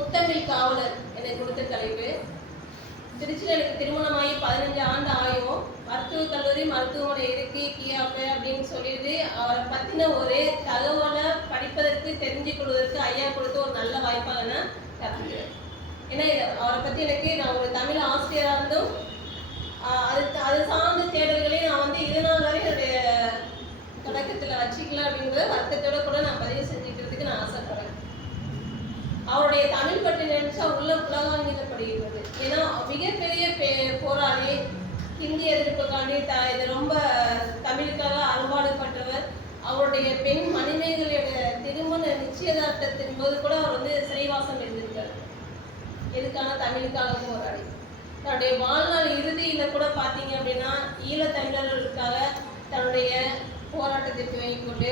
முத்தமிழ் காவலர் என்னை கொடுத்த தலைப்பு. திருச்சியில் எனக்கு திருமணமாகி பதினஞ்சு ஆண்டு ஆயும் மருத்துவக் கல்லூரி மருத்துவமனை இருக்கு கியாப்பு அப்படின்னு சொல்லிட்டு அவரை பற்றின ஒரு தகவலை படிப்பதற்கு தெரிஞ்சு கொள்வதற்கு ஐயா கொடுத்த ஒரு நல்ல வாய்ப்பாக நான் கற்றுக்கிறேன் ஏன்னா அவரை பற்றி எனக்கு நான் ஒரு தமிழ் ஆசிரியராக இருந்தும் அது அது சார்ந்த தேடல்களையும் நான் வந்து இதனால் வரை என்னுடைய தொடக்கத்தில் வச்சுக்கலாம் அப்படிங்கிற வருத்தத்தோட கூட நான் பதிவு செஞ்சுக்கிறதுக்கு நான் ஆசைப்படுறேன். அவருடைய தமிழ் பற்றி நினைச்சா உள்ள புலகாங்கிதப்படுகிறது ஏன்னா மிகப்பெரிய பே- போராளி ஹிந்தி எதிர்ப்புக்காண்டி த இது ரொம்ப தமிழுக்காக அறுபாடுபட்டவர் அவருடைய பெண் மணிமேகலையோட திருமண நிச்சயதார்த்தத்தின் போது கூட அவர் வந்து சிறைவாசம் இருந்திருக்காரு எதுக்கான தமிழுக்காக போராடி தன்னுடைய வாழ்நாள் இறுதியில் கூட பார்த்தீங்க அப்படின்னா ஈழத்தமிழர்களுக்காக தன்னுடைய போராட்டத்திற்கு வைக்கொண்டு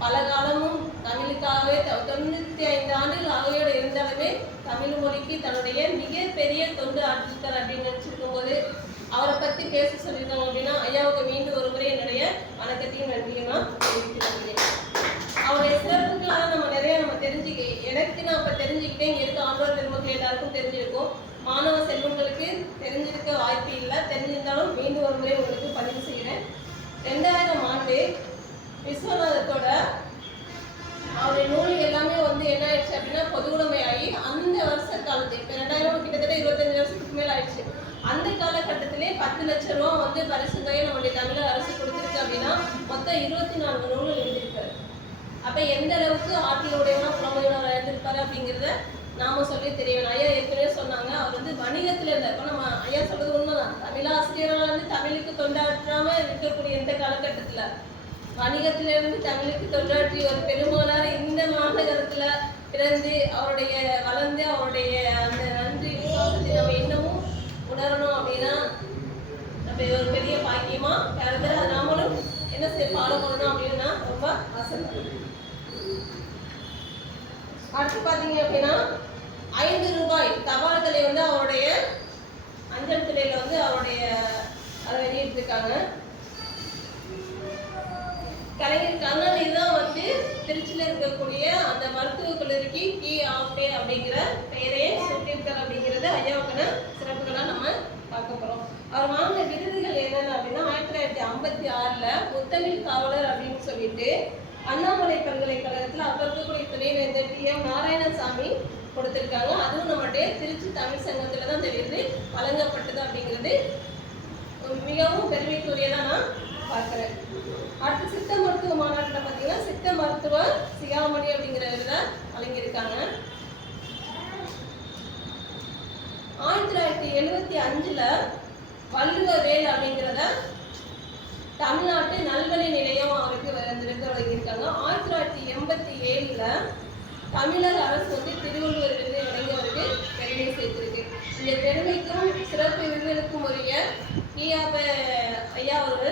பல காலமும் தமிழுக்காகவே தொண்ணூற்றி தொண்ணூத்தி ஐந்து ஆண்டுகள் ஆகையோடு இருந்தாலுமே தமிழ் மொழிக்கு தன்னுடைய மிகப்பெரிய தொண்டு ஆற்றிருக்கார் அப்படின்னு நினைச்சிருக்கும் போது அவரை பத்தி பேச சொல்லியிருக்காங்க அப்படின்னா ஐயாவுக்கு மீண்டும் ஒரு முறை என்னுடைய வணக்கத்தையும் நன்றியுமா நான் அவருடைய சிறப்புகளாக நம்ம நிறைய நம்ம தெரிஞ்சுக்க எனக்கு நான் இப்ப தெரிஞ்சுக்கிட்டேன் இங்கே இருக்க ஆண்டோர் பெருமக்கள் எல்லாருக்கும் தெரிஞ்சிருக்கும். மாணவ செல்வங்களுக்கு தெரிஞ்சிருக்க வாய்ப்பு இல்லை. தெரிஞ்சிருந்தாலும் மீண்டும் ஒரு முறை உங்களுக்கு பதிவு செய்கிறேன். ரெண்டாயிரம் ஆண்டு விஸ்வநாத ஆயிடுச்சு அந்த வருஷ காலத்து இப்போ ரெண்டாயிரம் கிட்டத்தட்ட இருபத்தஞ்சு வருஷத்துக்கு மேல ஆயிடுச்சு. அந்த காலகட்டத்திலே பத்து லட்ச ரூபா வந்து பரிசு தொகை நம்முடைய தமிழக அரசு கொடுத்துருக்கு அப்படின்னா மொத்தம் இருபத்தி நான்கு நூல் எழுதியிருக்காரு. அப்ப எந்த அளவுக்கு ஆற்றலுடையவனா புலமையுணர் இருந்திருப்பாரு அப்படிங்கிறத நாம சொல்லி தெரியும் ஐயா ஏற்கனவே சொன்னாங்க அவர் வந்து வணிகத்துல இருந்தார் இப்ப நம்ம ஐயா சொல்றது உண்மைதான். தமிழாசிரியர்களா வந்து தமிழுக்கு தொண்டாற்றாம இருக்கக்கூடிய இந்த காலகட்டத்துல வணிகத்துல இருந்து தமிழுக்கு தொண்டாற்றி ஒரு பெருமானார் இந்த மாநகரத்துல பிறந்து அவருடைய வளர்ந்து அவருடைய அந்த நன்றி விசுவாசத்தை நம்ம இன்னமும் உணரணும் அப்படின்னா நம்ம ஒரு பெரிய பாக்கியமா பிறந்து அது நாமளும் என்ன செய்ய பாடுபடணும் அப்படின்னா ரொம்ப ஆசைப்படுறேன் அடுத்து பார்த்தீங்க அப்படின்னா ஐந்து ரூபாய் தபால் தலை வந்து அவருடைய அஞ்சல் துறையில வந்து அவருடைய அதை வெளியிட்டிருக்காங்க. கலைஞர் கண்ணன் தான் திருச்சியில் இருக்கக்கூடிய அந்த மருத்துவ கல்லூரிக்கு கி. ஆப்டே அப்படிங்கிற பெயரையே சூட்டியிருக்கார் அப்படிங்கிறது ஐயாவுக்கான சிறப்புகளாக நம்ம பார்க்க போகிறோம் அவர் வாங்கின விருதுகள் என்னென்ன அப்படின்னா ஆயிரத்தி தொள்ளாயிரத்தி ஐம்பத்தி ஆறில் முத்தமிழ் காவலர் அப்படின்னு சொல்லிட்டு அண்ணாமலை பல்கலைக்கழகத்தில் அப்போ இருக்கக்கூடிய துணைவேந்தர் டி எம். நாராயணசாமி கொடுத்துருக்காங்க. அதுவும் நம்மளுடைய திருச்சி தமிழ் சங்கத்தில் தான் அந்த விருது வழங்கப்பட்டது அப்படிங்கிறது. மிகவும் பெருமைக்குரியதான்? நான் பார்க்குறேன். அடுத்து சித்த மருத்துவ மாநாட்டில் பார்த்தீங்கன்னா சித்த மருத்துவர் சிகாமணி அப்படிங்கிற வழங்கியிருக்காங்க. ஆயிரத்தி தொள்ளாயிரத்தி எழுபத்தி அஞ்சுல வள்ளுவ வேல் அப்படிங்கிறத தமிழ்நாட்டு நல்வழி நிலையம் அவருக்கு வந்து விருது வழங்கியிருக்காங்க. ஆயிரத்தி தொள்ளாயிரத்தி எண்பத்தி ஏழுல தமிழக அரசு வந்து திருவள்ளுவர் விருதை வழங்கி அவருக்கு பெருமை சேர்த்திருக்கு. இந்த பெருமைக்கும் சிறப்பு விருதுக்கும் உரிய கியாப ஐயா அவர்கள்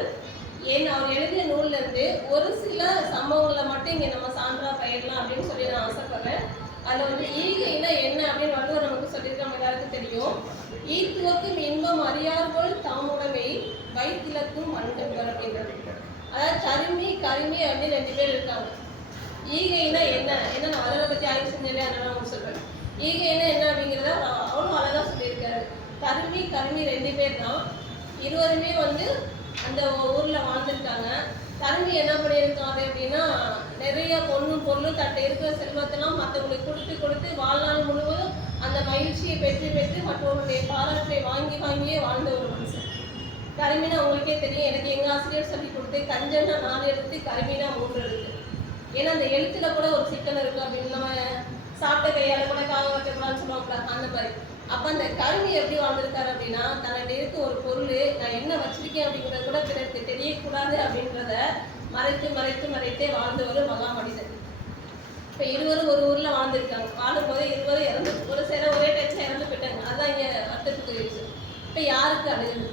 ஏன் அவர் எழுதிய நூல்ல இருந்து ஒரு சில சம்பவங்களை மட்டும் இங்க நம்ம சான்றா பயிரலாம் அப்படின்னு சொல்லி நான் ஆசைப்படுறேன். அதுல வந்து ஈகைனா என்ன அப்படின்னு வந்து நமக்கு சொல்லியிருக்காங்க எல்லாருக்கும் தெரியும். ஈத்துவக்கும் இன்பம் அறியார்போல் தாமுடமை வைத்திலக்கும் மண்டபர் அப்படின்றது. அதாவது கருமி கருமி அப்படின்னு ரெண்டு பேர் இருக்காங்க. ஈகைனா என்ன? என்ன நான் அதில் பற்றி ஆய்வு செஞ்சேன் அதனால உங்களுக்கு சொல்றேன். ஈகைனா என்ன அப்படிங்கிறத அவ்வளோ அழகாக அழகா சொல்லியிருக்காரு. கருமி கருமி ரெண்டு பேர் தான். இருவருமே வந்து அந்த ஊர்ல வாழ்ந்திருக்காங்க கருமி என்ன பண்ணியிருக்காரு அப்படின்னா நிறைய பொண்ணும் பொருள் தட்டை இருக்கிற செல்வத்தெல்லாம் மற்றவங்களுக்கு கொடுத்து கொடுத்து வாழ்நாள் முழுவதும் அந்த மகிழ்ச்சியை பெற்று பெற்று மற்றவர்களுடைய பாராட்டை வாங்கி வாங்கியே வாழ்ந்த ஒரு மனுஷன். கருமினா உங்களுக்கே தெரியும். எனக்கு எங்க ஆசிரியர் சொல்லி கொடுத்து கஞ்சன்னா நாலு எழுத்து கருமினா மூன்று எழுத்து ஏன்னா அந்த எழுத்துல கூட ஒரு சிக்கல் இருக்கு அப்படின்னு நம்ம சாப்பிட்ட கையால் கூட காக வைக்கக்கூடாதுன்னு சொல்லுவாங்க அந்த மாதிரி. அப்போ அந்த கருமி எப்படி வாழ்ந்திருக்காரு அப்படின்னா தன்னிட்ட இருக்க ஒரு பொருள் நான் என்ன வச்சிருக்கேன் அப்படிங்கிறத கூட பிறகு தெரியக்கூடாது அப்படின்றத மறைத்து மறைத்து மறைத்தே வாழ்ந்த ஒரு மகா மனிதன் இப்ப இருவரும் ஒரு ஊர்ல வாழும் வாழும்போது இருவரும் இறந்து ஒரு சில ஒரே டைம்ல இறந்து போயிட்டாங்க. அதுதான் இங்கே வருத்தத்துக்கு விஷயம் இப்ப யாருக்கு அடையுது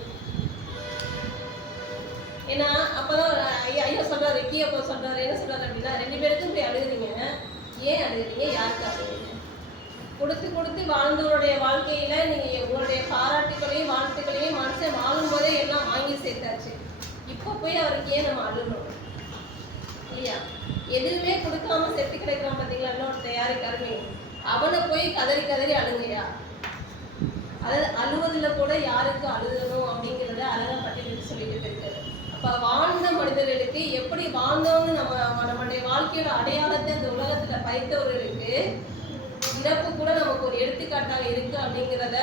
ஏன்னா அப்போதான் ஐயா ஐயா சொல்றாரு கீ அப்போ சொல்றாரு என்ன சொல்றாரு அப்படின்னா ரெண்டு பேருக்கும் போய் அழுகுறீங்க ஏன் அழுகுறீங்க யாருக்கு அழுகுறீங்க கொடுத்து கொடுத்து வாழ்ந்தவருடைய வாழ்க்கையில நீங்க உங்களுடைய பாராட்டுகளையும் வாழ்த்துக்களையும் மனுஷன் வாழும்போதே எல்லாம் போய் அவருக்கு ஏன் நம்ம அழுகணும் இல்லையா? எதுவுமே கொடுக்காம செத்து கிடைக்கிறான் பார்த்தீங்களா இன்னொருத்த யாரு அவனை போய் கதறி கதறி அழுங்கயா அதாவது அழுவதுல கூட யாருக்கு அழுகணும் அப்படிங்கிறத அழகா பட்டியலிட்டு சொல்லிட்டு இருக்காரு அப்ப வாழ்ந்த மனிதர்களுக்கு எப்படி வாழ்ந்தோம்னு நம்ம நம்மளுடைய வாழ்க்கையோட அடையாளத்தை இந்த உலகத்துல பைத்தவர்களுக்கு இறப்பு கூட நமக்கு ஒரு எடுத்துக்காட்டாக இருக்கு அப்படிங்கிறத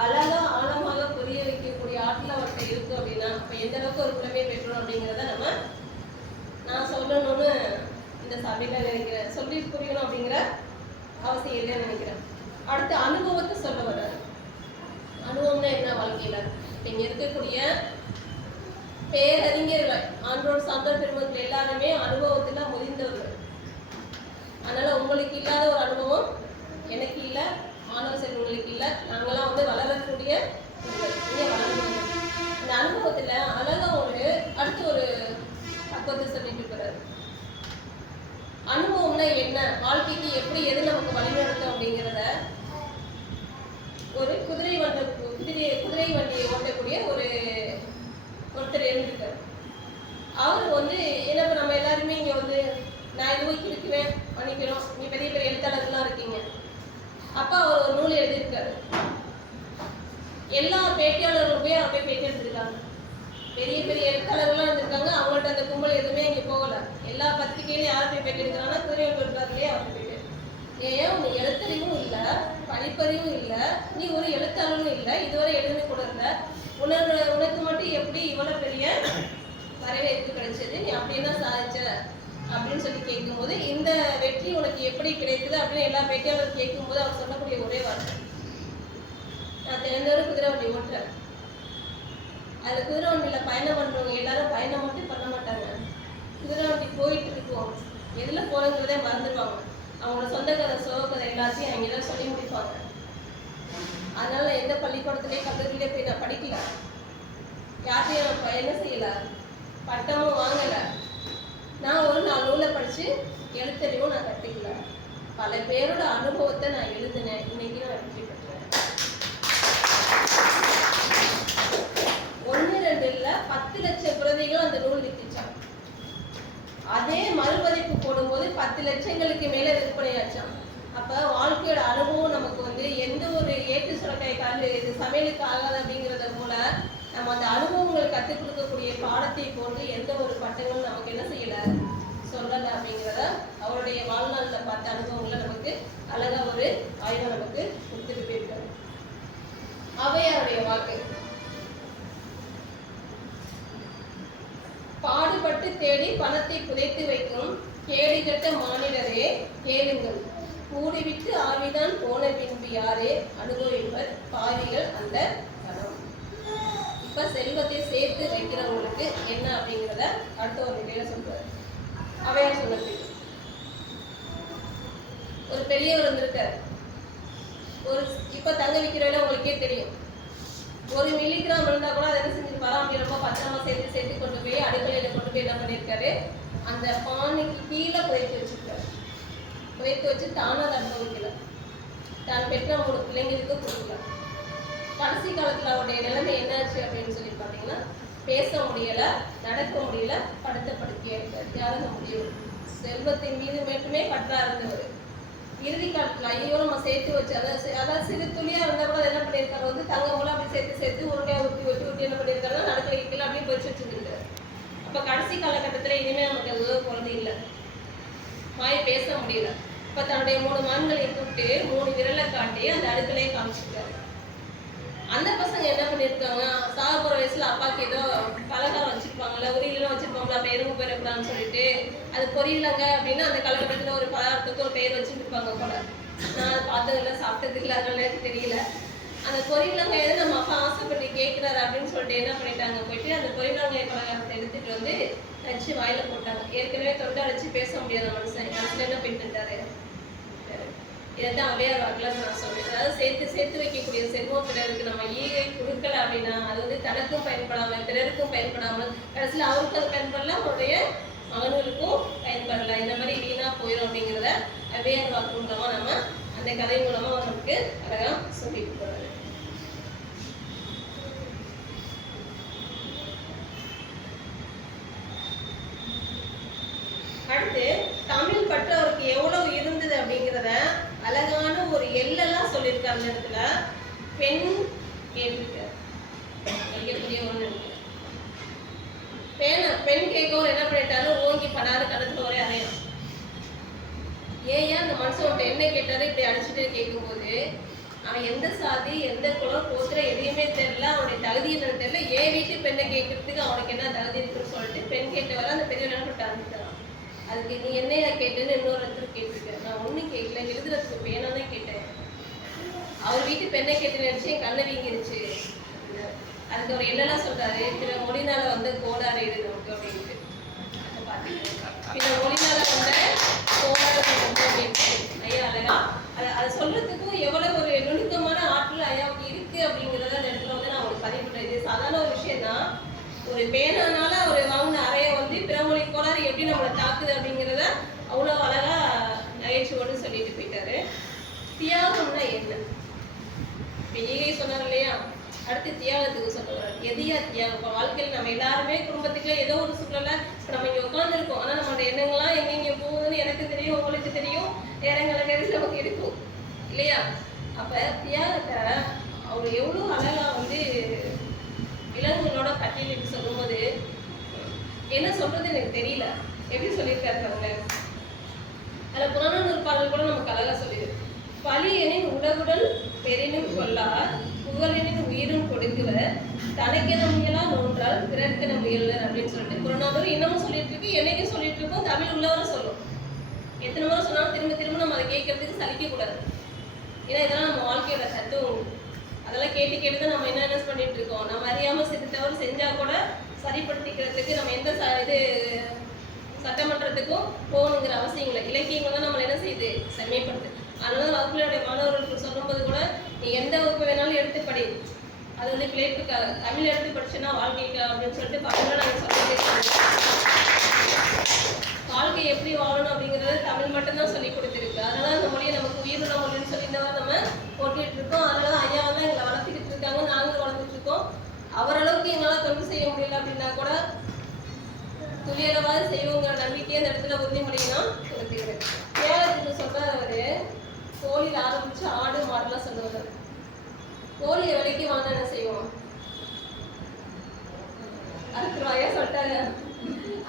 அழகா ஆழமாக புரிய வைக்கக்கூடிய ஆற்றல் அவர்கிட்ட இருக்கு அப்படின்னா அப்ப எந்த அளவுக்கு ஒரு புலமை பெற்றோம் அப்படிங்கிறத நம்ம நான் சொல்லணும்னு இந்த சபையில நினைக்கிறேன் சொல்லி புரியணும் அப்படிங்கிற அவசியம் இல்லைன்னு நினைக்கிறேன். அடுத்து அனுபவத்தை சொல்ல வர்றாரு. அனுபவம்னா என்ன வாழ்க்கையில? இங்கே இருக்கக்கூடிய பேரறிஞர்கள் ஆன்றோர் சான்றோர் பெருமக்கள் எல்லாருமே அனுபவத்தில் முதிர்ந்தவர்கள். அதனால உங்களுக்கு இல்லாத ஒரு அனுபவம் எனக்கு இல்லை. மாணவ செல்வங்களுக்கு இல்லை. நாங்களாம் வந்து வளரக்கூடிய வளரணும் இந்த அனுபவத்துல அழகா ஒரு அடுத்து ஒரு பக்கத்தை சொல்லிட்டு இருக்கிறார் அனுபவம்னா என்ன? வாழ்க்கைக்கு எப்படி எது நமக்கு வழிநடத்தும் அப்படிங்கிறத ஒரு குதிரை வண்ட குதிரை குதிரை வண்டியை ஓட்டக்கூடிய ஒரு ஒருத்தர் இருந்திருக்கார். அவர் வந்து என்ன இப்போ நம்ம எல்லாருமே இங்கே வந்து நான் இது போய் கிறுக்குவேன் பண்ணிக்கிறோம். நீ பெரிய பெரிய எழுத்தாளர்கள்லாம் இருக்கீங்க அப்பா அவர் ஒரு நூல் எழுதியிருக்காரு எல்லா பேட்டியாளர்களும் போய் அவர் போய் பேட்டி எடுத்திருக்காங்க. பெரிய பெரிய எழுத்தாளர்கள்லாம் இருந்திருக்காங்க அவங்கள்ட்ட அந்த கும்பல் எதுவுமே இங்கே போகல. எல்லா பத்திரிகையிலும் யார் போய் பேட்டி எடுக்கிறாங்கன்னா திருவள்ளுவர் இருக்காருலேயே அவர் ஏன்? உன் எழுத்தறிவும் இல்லை படிப்பறிவும் இல்லை நீ ஒரு எழுத்தாளரும் இல்லை இதுவரை எழுதுன கூட இல்லை. உனக்கு உனக்கு மட்டும் எப்படி இவ்வளோ பெரிய வரவேற்பு கிடைச்சது? நீ அப்படி என்ன சாதிச்ச அப்படின்னு சொல்லி கேட்கும்போது இந்த வெற்றி உனக்கு எப்படி கிடைக்குது அப்படின்னு எல்லா பேட்டியாளர் கேட்கும்போது அவர் சொல்லக்கூடிய ஒரே வார்த்தை. நான் தினந்தோறும் குதிரை வண்டி ஓட்டுறேன். அதில் குதிரை வண்டியில் பயணம் பண்ணுறவங்க எல்லாரும் பயணம் மட்டும் பண்ண மாட்டாங்க. குதிரை வண்டி போயிட்டு இருக்கும் எதில் போகிறங்கிறதே மறந்துடுவாங்க. அவங்களோட சொந்த கதை சோக கதை எல்லாத்தையும் அவங்க தான் சொல்லி முடிப்பாங்க. அதனால எந்த பள்ளிக்கூடத்துலேயும் கல்லூரியிலே போய் நான் படிக்கல. யார்கிட்டையும் நான் பயணம் என்ன செய்யல? பட்டமும் வாங்கலை. நான் ஒரு நாலு நூலில் படித்து எழுத்தறிவும் நான் கற்றுக்கல பல பேரோட அனுபவத்தை நான் எழுதினேன். இன்னைக்கு நான் வெற்றி பெற்றேன் ஒன்று ரெண்டு இல்ல பத்து லட்சம் அந்த நூல் வித்துச்சான் அதே மறுபதிப்பு போடும்போது பத்து லட்சங்களுக்கு மேல விற்பனையாச்சான் அப்ப வாழ்க்கையோட அனுபவம் நமக்கு வந்து எந்த ஒரு ஏற்று சுரக்காய் கால் இது சமையலுக்கு ஆகாது அப்படிங்கறத போல நம்ம அந்த அனுபவங்கள் கற்றுக் கொடுக்கக்கூடிய பாடத்தை போன்று எந்த ஒரு பட்டங்களும் நமக்கு என்ன செய்யல? சொல்லல அப்படிங்கிறத அவருடைய வாழ்நாளில் பார்த்த அனுபவங்களை நமக்கு அழகா ஒரு ஆய்வை நமக்கு கொடுத்துட்டு போயிருக்காரு. அவையாருடைய வாழ்க்கை. தேடி பணத்தை புதைத்து வைக்கும் கேடுகட்ட மானிடரே கேளுங்கள். கூடிவிட்டு ஆவிதான் போன பின்பு யாரே? அனுபவிப்பர் பாவிகள் அந்த கணம். இப்ப செல்வத்தை சேர்த்து வைக்கிறவங்களுக்கு என்ன அப்படிங்கிறத அடுத்த ஒரு நிலையில சொல்றாரு அவையார் சொல்றது ஒரு பெரியவர் வந்திருக்கார். ஒரு இப்ப தங்க விற்கிறவங்க உங்களுக்கே தெரியும். ஒரு மில்லிகிராம் இருந்தா கூட அதை என்ன செஞ்சிருப்பாரா? அப்படி ரொம்ப பத்திரமா சேர்த்து சேர்த்து கொண்டு போய் அடுக்கலையில கொண்டு என்ன பண்ணியிருக்காரு அந்த பானைக்கு கீழே புதைத்து வச்சிருக்காரு. புதைத்து வச்சு தானும் அதை அனுபவிக்கல. தான் பெற்ற மூணு பிள்ளைங்களுக்கு கொடுக்கல. கடைசி காலத்துல அவருடைய நிலைமை என்னாச்சு அப்படின்னு சொல்லி பார்த்தீங்கன்னா பேச முடியல நடக்க முடியல படுத்த படுக்கையாக யாரும் முடியும் செல்வத்தின் மீது மட்டுமே பற்றா இருந்தவர். இறுதி காலத்துல ஐயோ நம்ம சேர்த்து வச்சு அதாவது அதாவது சிறு துளியா இருந்தால் கூட என்ன பண்ணியிருக்காரு வந்து தங்கம் மூலம் அப்படி சேர்த்து சேர்த்து உருண்டையாக ஊற்றி ஊற்றி ஊற்றி என்ன பண்ணியிருக்காருன்னா நடக்கிற கீழே அப்படியே பொறிச்சு வச்சுருக்காரு. இப்போ கடைசி காலகட்டத்துல இனிமேல் நமக்கு எதுவும் உதவ போறது இல்லை. வாய் பேச முடியல. இப்ப தன்னுடைய மூணு மான்களை தொட்டு மூணு விரலை காட்டி அந்த அடுக்கலையே காமிச்சிருக்காரு அந்த பசங்க என்ன பண்ணிருக்காங்க? சாக போகிற வயசுல அப்பாக்கு ஏதோ பலகாரம் வச்சிருப்பாங்கல்ல உரியலாம் வச்சிருப்பாங்களா அப்போ எறும்பு போயிடக்கூடாதுன்னு சொல்லிட்டு அது பொரியலங்க அப்படின்னா அந்த காலகட்டத்துல ஒரு பதார்த்தத்துக்கு ஒரு பெயர் வச்சுருப்பாங்க போல. நான் அதை பார்த்ததில்ல சாப்பிட்டது இல்லை அதனால எனக்கு தெரியல. அந்த பொரியலங்காய் எதை நம்ம அப்பா ஆசைப்பட்டு கேட்குறாரு அப்படின்னு சொல்லிட்டு என்ன பண்ணிட்டாங்க? போயிட்டு அந்த பொரியலங்காய் பலகாரத்தை எடுத்துட்டு வந்து தச்சு வாயில போட்டாங்க. ஏற்கனவே தொண்டை அடைச்சு பேச முடியாத மனுஷன். மனசுல என்ன பண்ணிட்டாரு இதைத்தான் அவையார் வாக்கில் நான் சொல்றேன். அதாவது சேர்த்து சேர்த்து வைக்கக்கூடிய செல்வம் பிறருக்கு நம்ம ஈகை கொடுக்கல அப்படின்னா அது வந்து தனக்கும் பயன்படாமல் பிறருக்கும் பயன்படாமல் கடைசியில் அவருக்கு அது பயன்படல அவருடைய மகன்களுக்கும் பயன்படலாம் இந்த மாதிரி வீணாக போயிடும் அப்படிங்கிறத அவையார் வாக்கு மூலமாக நம்ம அந்த கதை மூலமாக அவர் நமக்கு அழகா சொல்லிட்டு போறாரு அடுத்து தமிழ் பற்று அவருக்கு எவ்வளவு இருந்தது அப்படிங்கிறத அழகான ஒரு எல்லெல்லாம் சொல்லியிருக்காரு அந்த இடத்துல பெண் கேட்டிருக்காரு வைக்கக்கூடிய ஒண்ணு இருக்கு. பெண் பெண் கேட்கவும் என்ன பண்ணிட்டாரு ஓங்கி படாத கடத்துல ஒரே அறையும் ஏன் அந்த மனுஷன் உன்ட்ட என்ன கேட்டாரு இப்படி அடிச்சுட்டு கேட்கும்போது அவன் எந்த சாதி எந்த குலம் போத்துற எதையுமே தெரியல அவனுடைய தகுதி என்னன்னு தெரியல. ஏன் வீட்டு பெண்ணை கேட்கறதுக்கு அவனுக்கு என்ன தகுதி இருக்குன்னு சொல்லிட்டு பெண் கேட்டவரை அந்த பெரிய நினைப்பிட்டு அனுப்பிட்டான். அதுக்கு நீ என்ன கேட்டேன்னு இன்னொரு இடத்துல கேட்டிருக்க நான் ஒண்ணும் கேட்கல எழுதுறதுக்கு பேனா தான் கேட்டேன் அவர் வீட்டு பெண்ணை கேட்டு நினைச்சு என் கண்ணை வீங்கிருச்சு அதுக்கு அவர் என்னெல்லாம் சொல்றாரு? பிற மொழினால வந்து கோளாறு இது நமக்கு அப்படின்ட்டு. பிற மொழினால வந்த கோளாறு நமக்கு அப்படின்ட்டு. ஐயா அழகா அதை அதை சொல்றதுக்கும் எவ்வளவு ஒரு நுணுக்கமான ஆற்றல் ஐயாவுக்கு இருக்கு அப்படிங்கிறத அந்த இடத்துல வந்து நான் அவருக்கு பதிவு பண்ணுறது இது சாதாரண ஒரு விஷயம் தான் ஒரு பேனானால ஒரு வாங்கின அறையை வந்து பிறமொழி கோளாறு எப்படி நம்மளை தாக்குது அப்படிங்கிறத அவ்வளோ அழகா நகைச்சுவோடு சொல்லிட்டு போயிட்டாரு. தியாகம்னா என்ன? ஈகை சொன்னார் இல்லையா? அடுத்து தியாகத்துக்கு சொல்லுவார் எதையா தியாகம் இப்போ வாழ்க்கையில் நம்ம எல்லாருமே குடும்பத்துக்குள்ள ஏதோ ஒரு சூழ்நிலை இப்போ நம்ம இங்கே உட்காந்துருக்கோம் ஆனால் நம்மளோட எண்ணங்கள்லாம் எங்கெங்கே போகுதுன்னு எனக்கு தெரியும் உங்களுக்கு தெரியும். நேரங்களை கருத்து நமக்கு இருக்கும். இல்லையா? அப்போ தியாகத்தை அவர் எவ்வளோ அழகா வந்து விலங்குகளோட பட்டியலிட்டு சொல்லும்போது என்ன சொல்றது எனக்கு தெரியல. எப்படி சொல்லியிருக்காரு அவங்க அதில் புறநானூறு பாடல் கூட நமக்கு அழகாக சொல்லிது பழியனின் உலகுடன் பெரினும் கொள்ளார் புகழினும் உயிரும் கொடுக்குவர் தனக்கென முயலா நோன்றால் பிறர்க்கென முயலர் அப்படின்னு சொல்லிட்டு. புறநானூறு இன்னமும் சொல்லிட்டு இருக்கு என்னைக்கும் சொல்லிட்டு இருக்கோம் தமிழ் உள்ளவரை சொல்லும். எத்தனை முறை சொன்னாலும் திரும்ப திரும்ப நம்ம அதை கேட்கறதுக்கு சலிக்க கூடாது. ஏன்னா இதெல்லாம் நம்ம வாழ்க்கையோட தத்துவம் அதெல்லாம் கேட்டு கேட்டு தான் நம்ம என்ன என்ன பண்ணிட்டு இருக்கோம்? நம்ம அறியாம சிறு தவறு செஞ்சா கூட சரிப்படுத்திக்கிறதுக்கு நம்ம எந்த ச இது சட்டமன்றத்துக்கும் போகணுங்கிற அவசியம் இல்லை. இலக்கியங்கள் தான் நம்மளை என்ன செய்யுது? செம்மைப்படுத்து அதனால வகுப்பினுடைய மாணவர்களுக்கு சொல்லும்போது கூட நீ எந்த வகுப்பு வேணாலும் எடுத்து படி. அது வந்து பிழைப்புக்காக தமிழ் எடுத்து படிச்சுன்னா வாழ்க்கைக்கு அப்படின்னு சொல்லிட்டு பக்கத்தில் நாங்கள் சொல்லிட்டு வாழ்க்கை எப்படி வாழணும் அப்படிங்கிறத தமிழ் மட்டும்தான் சொல்லி கொடுத்துருக்கு. அதனால அந்த மொழியை நமக்கு உயிருள்ள மொழின்னு சொல்லி இந்த மாதிரி நம்ம போட்டுட்டு இருக்கோம். அதனால ஐயா தான் எங்களை வளர்த்துக்கிட்டு இருக்காங்க நாங்களும் வளர்த்துட்டு இருக்கோம். அவரளவுக்கு எங்களால் தொண்டு செய்ய முடியல அப்படின்னா கூட துளியளவாது செய்வோங்கிற நம்பிக்கையை அந்த இடத்துல உறுதிமொழியை நான் கொடுத்துக்கிறேன் கேரளத்துக்கு சொல்றாரு அவரு கோழியில் ஆரம்பிச்சு ஆடு மாடுலாம் சொல்லுவாங்க. கோழியை விலைக்கு வாங்க என்ன செய்வோம்? அறுத்துருவாயா சொல்லிட்டாங்க.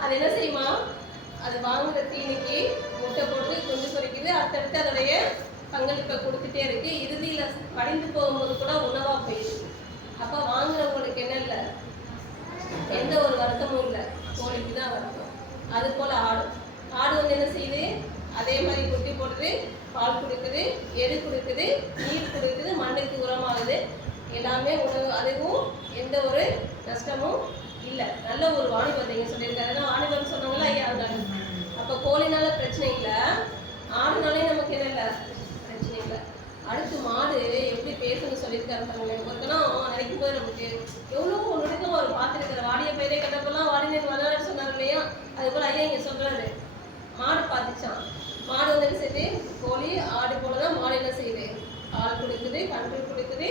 அது என்ன செய்யுமா? அது வாங்குற தீனிக்கு முட்டை போட்டு கொஞ்சம் குறைக்குது அடுத்தடுத்து அதோடைய பங்களிப்பை கொடுத்துட்டே இருக்கு. இறுதியில் படிந்து போகும்போது கூட உணவா போயிடுது. அப்போ வாங்குறவங்க என்ன இல்லை எந்த ஒரு வருத்தமும் இல்லை கோழிக்கு தான் வருத்தம் அது போல ஆடு ஆடு வந்து என்ன செய்யுது அதே மாதிரி குட்டி போடுது பால் கொடுக்குது எரு கொடுக்குது நீர் கொடுக்குது மண்ணுக்கு உரமாகுது எல்லாமே உணவு அதுவும் எந்த ஒரு நஷ்டமும் இல்லை நல்ல ஒரு வாணிபத்தை இங்கே சொல்லியிருக்காரு ஏன்னா வாணிபம் சொன்னாங்களா ஐயா இருந்தாங்க அப்போ கோழினால பிரச்சனை இல்லை ஆடுனாலே நமக்கு என்ன இல்லை பிரச்சனை இல்லை அடுத்து மாடு எப்படி பேசணும்னு சொல்லியிருக்காரு பாருங்களேன் ஒரு கணம் நினைக்கும் போது நமக்கு எவ்வளோ நுணுக்கம் அவர் பார்த்துருக்காரு வாடிய பயிரே கட்டப்பெல்லாம் வாடினேன் வளராடு சொன்னார் இல்லையா அது போல சொல்றாரு. மாடு பாதிச்சான் மாடு வந்து என்ன செய்யுது கோழி ஆடு போல தான் மாடு என்ன செய்யுது பால் கொடுக்குது கன்று கொடுக்குது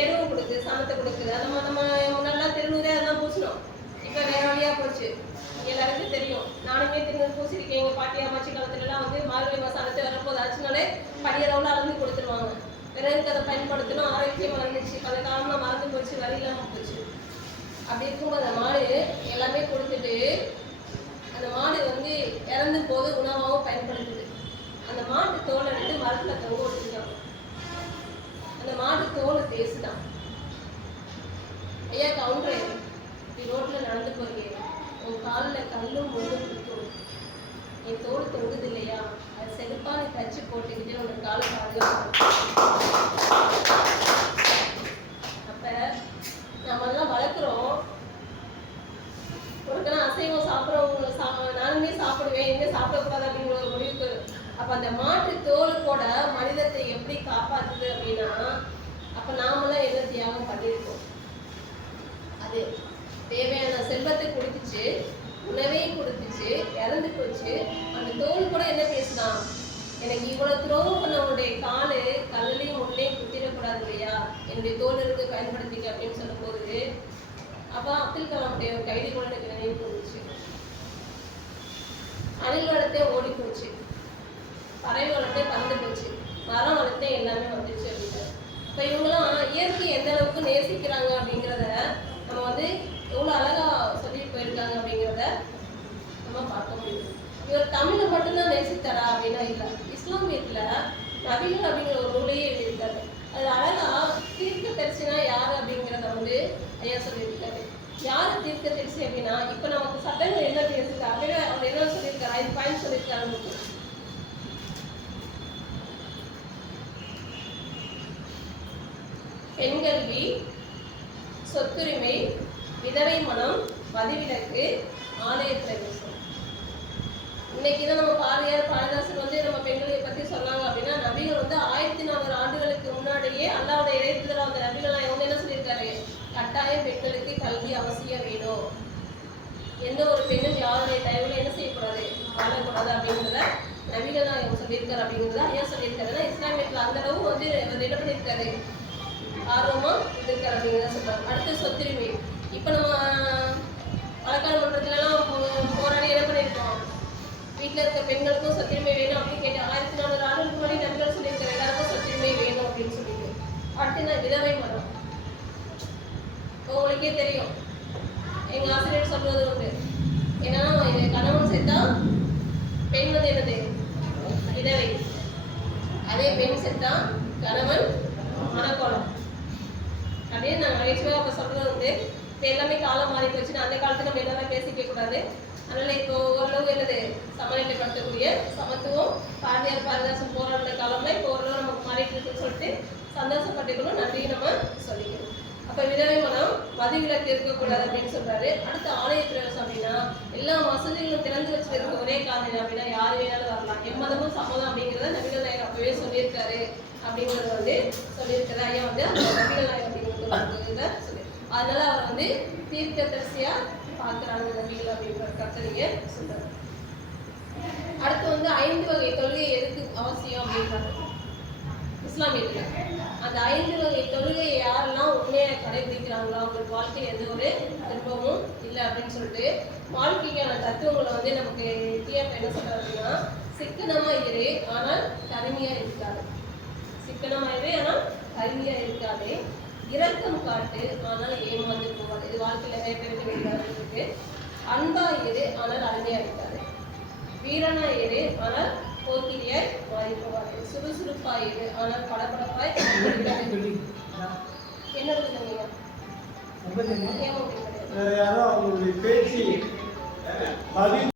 எருவு கொடுக்குது சாணத்தை கொடுக்குது. அது நம்ம நம்ம முன்னெல்லாம் திருநூறே அதான் பூசணும் இப்போ வேற வழியாக போச்சு எல்லாருக்கும் தெரியும். நானுமே திருநூறு பூசிருக்கேன். எங்கள் பாட்டி அம்மாச்சி காலத்துலலாம் வந்து மார்கழி மாதம் அடுத்து வரப்போது ஆச்சுனாலே படியளவில் அளந்து கொடுத்துருவாங்க. விறகுக்கு அதை பயன்படுத்தணும். ஆரோக்கியம் வளர்ந்துச்சு பல காலமாக மறந்து போச்சு. வரி இல்லாமல் போச்சு. அப்படி இருக்கும்போது அந்த மாடு எல்லாமே கொடுத்துட்டு அந்த மாடு வந்து இறந்து போது உணவாகவும் பயன்படுத்துது அந்த மாட்டு தோலை எடுத்து மரத்துல தொங்க விட்டுருக்கான் அந்த மாடு தோல் பேசுதான் ஐயா கவுண்டர் நீ ரோட்ல நடந்து போறீங்க உன் காலில் கல்லும் முள்ளும் குத்தும் என் தோல் தொங்குது இல்லையா அது செருப்பா நீ தச்சு போட்டுக்கிட்டு உனக்கு காலை பாதுகாப்பு அப்ப நம்ம எல்லாம் வளர்க்குறோம் ஒருத்தனா அசைவம் சாப்பிட்றவங்க சா நானுமே சாப்பிடுவேன் எங்க சாப்பிடக்கூடாது அப்படிங்கிற ஒரு முடிவுக்கு அப்ப அந்த மாட்டு தோல் கூட மனிதத்தை எப்படி காப்பாத்துது அப்படின்னா அப்ப நாமெல்லாம் என்ன தியாகம் பண்ணியிருக்கோம் அது தேவையான செல்வத்தை கொடுத்துச்சு உணவையும் கொடுத்துச்சு இறந்து அந்த தோல் கூட என்ன பேசுதான் எனக்கு இவ்வளவு துரோகம் பண்ணவனுடைய காலு கல்லையும் முள்ளையும் குத்திடக்கூடாது இல்லையா? என்னுடைய தோல் இருக்கு பயன்படுத்திக்க அப்படின்னு சொல்லும்போது அப்ப அப்துல் கலாமுடைய கைதி கூட எனக்கு நினைவு போச்சு அணில் வளர்த்தே ஓடி போச்சு பறவை வளர்த்தே பறந்து போச்சு மரம் வளர்த்தேன் எல்லாமே வந்துச்சு அப்படின்றாரு இப்போ இவங்கெல்லாம் இயற்கை எந்த அளவுக்கு நேசிக்கிறாங்க அப்படிங்கிறத நம்ம வந்து எவ்வளோ அழகா சொல்லிட்டு போயிருக்காங்க அப்படிங்கிறத நம்ம பார்க்க முடியும் இவர் தமிழை மட்டும்தான் நேசித்தாரா அப்படின்னா இல்லை இஸ்லாமியத்துல நபிகள் அப்படிங்கிற ஒரு நூலையே எழுதியிருக்காரு அது அழகா தீர்க்க தரிசினா யாரு அப்படிங்கிறத வந்து ஐயா சொல்லியிருக்காரு யாரு தீர்க்க தரிசி அப்படின்னா இப்ப நமக்கு சட்டங்கள் என்ன தெரிஞ்சிருக்கா அப்படின்னா அவர் என்ன சொல்லியிருக்காரு ஐந்து பாயிண்ட் சொல்லியிருக்காரு நமக்கு பெண்கல்வி சொத்துரிமை விதவை மனம் மதிவிலக்கு ஆலய பிரவேசம் இன்னைக்கு தான் நம்ம பாரதியார் பாரதாசன் வந்து நம்ம பெண்களை பத்தி சொன்னாங்க அப்படின்னா நபிகள் வந்து ஆயிரத்தி நானூறு ஆண்டுகளுக்கு முன்னாடியே அல்லாவோட இறைத்துல அந்த நபிகள் அவங்க என்ன சொல்லியிருக்காரு? கட்டாயம் பெண்களுக்கு கல்வி அவசியம் வேணும். எந்த ஒரு பெண்ணும் யாருடைய தயவுல என்ன செய்யக்கூடாது? வாழக்கூடாது அப்படிங்கிறத நபிகள் தான் இவங்க சொல்லியிருக்காரு அப்படிங்கிறத ஏன் சொல்லியிருக்காருன்னா இஸ்லாமியத்தில் அந்த அளவு வந்து அவர் என்ன பண்ணியிருக்காரு? ஆர்வமா இருக்காரு அப்படிங்கிறத சொல்றாரு அடுத்து சொத்துரிமை. இப்போ நம்ம வழக்காடு மன்றத்துலலாம் வீட்டில் இருக்க பெண்களுக்கும் சத்தியமே வேணும் அப்படின்னு கேட்டேன் ஆயிரத்தி நானூறு ஆண்டுக்கு முன்னாடி நண்பர்கள் சொல்லியிருக்காரு எல்லாருக்கும் சத்தியமே வேணும் அப்படின்னு சொல்லிட்டு. அடுத்து நான் விதவை மரம். உங்களுக்கே தெரியும் எங்க ஆசிரியர் சொல்வது உண்டு ஏன்னா இது கணவன் செத்தா பெண் வந்து என்னது விதவை அதே பெண் செத்தா கணவன் மனக்கோலம் அப்படின்னு நாங்கள் நகைச்சுவையாக அப்போ சொல்றது உண்டு இப்போ எல்லாமே காலம் மாறி போச்சுன்னா அந்த காலத்துல நம்ம எல்லாமே பேசிக்க கூடாது அதனால இப்போ ஓரளவு என்னது சமநிலைப்படுத்தக்கூடிய சமத்துவம் பாரதியார் பாரதிதாசன் போராடின காலம்ல இப்போ ஓரளவு நமக்கு மாறிட்டு இருக்குன்னு சொல்லிட்டு சந்தோஷப்பட்டுக்கணும் நன்றி நம்ம இப்போ விதவை மனம் மதுவிலக்கு இருக்கக்கூடாது அப்படின்னு சொல்றாரு. அடுத்து ஆலய பிரவேசம் அப்படின்னா எல்லா வசதிகளும் திறந்து வச்சிருக்க ஒரே காரணம் அப்படின்னா யார் வேணாலும் வரலாம். எம்மதமும் சம்மதம் அப்படிங்கிறத நவீன நாயர் அப்பவே சொல்லியிருக்காரு அப்படிங்கிறது வந்து சொல்லியிருக்காரு ஐயா வந்து நவீன நாயர் அப்படிங்கிறது சொல்லி அதனால அவர் வந்து தீர்க்கதரிசியா பார்க்கறாங்க நபிகள் அப்படிங்கிற கட்டளைய சொல்றாரு. அடுத்து வந்து ஐந்து வகை தொழுகை எதுக்கு அவசியம் அப்படின்றாங்க இஸ்லாமியத்துல அந்த ஐந்து வகை தொழுகையை யாரெல்லாம் உண்மையாக கடைபிடிக்கிறாங்களோ அவங்களுக்கு வாழ்க்கையில் எந்த ஒரு திருப்பமும் இல்லை அப்படின்னு சொல்லிட்டு வாழ்க்கைக்கான தத்துவங்களை வந்து நமக்கு டிஎஃப் என்ன சொல்றாருன்னா அப்படின்னா சிக்கனமா இரு ஆனால் கருமையா இருக்காது. சிக்கனமா இரு ஆனால் கருமையா இருக்காது. இரக்கம் காட்டு ஆனால் ஏமாந்து போவாது இது வாழ்க்கையில் நிறைய பேருக்கு வேண்டியதாக இருக்கு. அன்பா இரு ஆனால் அருமையா இருக்காது. வீரனா இரு ஆனால் போக்கிரியாய் மாறி போவாரு சுறுசுறுப்பாய் இரு ஆனால் படபடப்பாய். என்ன கிடையாது வேற யாரோ அவங்களுடைய பேச்சு